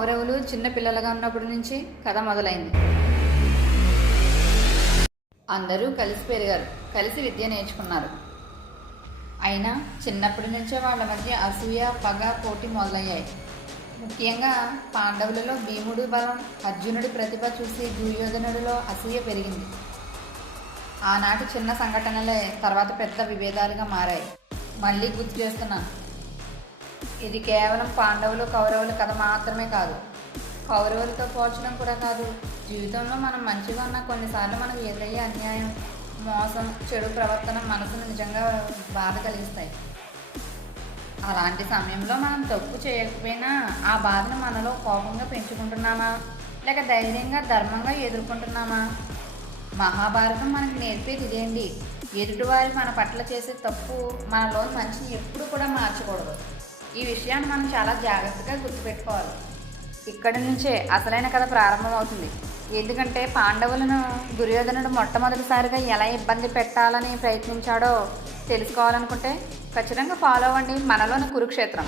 కౌరవులు చిన్న పిల్లలుగా ఉన్నప్పటి నుంచి కథ మొదలైంది. అందరూ కలిసి పెరిగారు, కలిసి విద్య నేర్చుకున్నారు. అయినా చిన్నప్పటి నుంచే వాళ్ళ మధ్య అసూయ, పగ, పోటీ మొదలయ్యాయి. ముఖ్యంగా పాండవులలో భీముడి బలం, అర్జునుడి ప్రతిభ చూసి దుర్యోధనుడిలో అసూయ పెరిగింది. ఆనాటి చిన్న సంఘటనలే తర్వాత పెద్ద విభేదాలుగా మారాయి. మళ్ళీ గుర్తు చేస్తున్నాను, ఇది కేవలం పాండవులు కౌరవుల కథ మాత్రమే కాదు, కౌరవులతో పోల్చడం కూడా కాదు. జీవితంలో మనం మంచిగా ఉన్న కొన్నిసార్లు మనకు ఎదురయ్యే అన్యాయం, మోసం, చెడు ప్రవర్తన మనసును నిజంగా బాధ కలిగిస్తాయి. అలాంటి సమయంలో మనం తప్పు చేయకపోయినా ఆ బాధను మనలో కోపంగా పెంచుకుంటున్నామా, లేక ధైర్యంగా ధర్మంగా ఎదుర్కొంటున్నామా? మహాభారతం మనకు నేర్పేది ఇదేంటి, ఎదుటివారి మన పట్ల చేసే తప్పు మనలోని మంచిని ఎప్పుడు కూడా మార్చకూడదు. ఈ విషయాన్ని మనం చాలా జాగ్రత్తగా గుర్తుపెట్టుకోవాలి. ఇక్కడి నుంచే అసలైన కథ ప్రారంభమవుతుంది. ఎందుకంటే పాండవులను దుర్యోధనుడు మొట్టమొదటిసారిగా ఎలా ఇబ్బంది పెట్టాలని ప్రయత్నించాడో తెలుసుకోవాలనుకుంటే ఖచ్చితంగా ఫాలో అవ్వండి మనలోని కురుక్షేత్రం.